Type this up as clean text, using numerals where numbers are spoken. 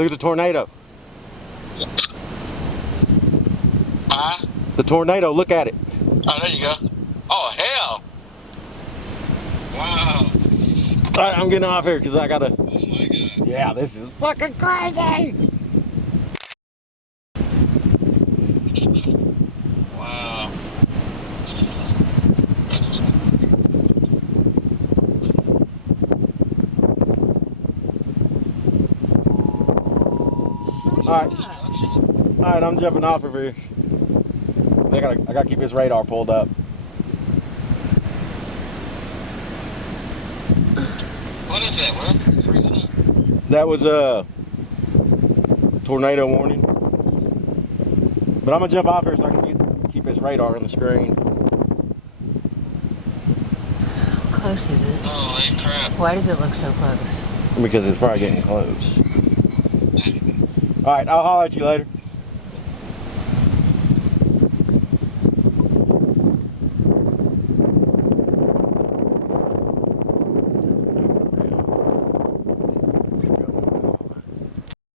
Look at the tornado. Huh? The tornado, look at it. Oh, there you go. Oh, hell. Wow. Alright, I'm getting off here because I gotta. Oh, my God. Yeah, this is fucking crazy. Wow. Alright, I'm jumping off of here. I gotta keep his radar pulled up. What is that? What? Freezing up? That was a tornado warning. But I'm gonna jump off here so I can keep his radar on the screen. How close is it? Holy crap. Why does it look so close? Because it's probably getting close. Alright, I'll holler at you later.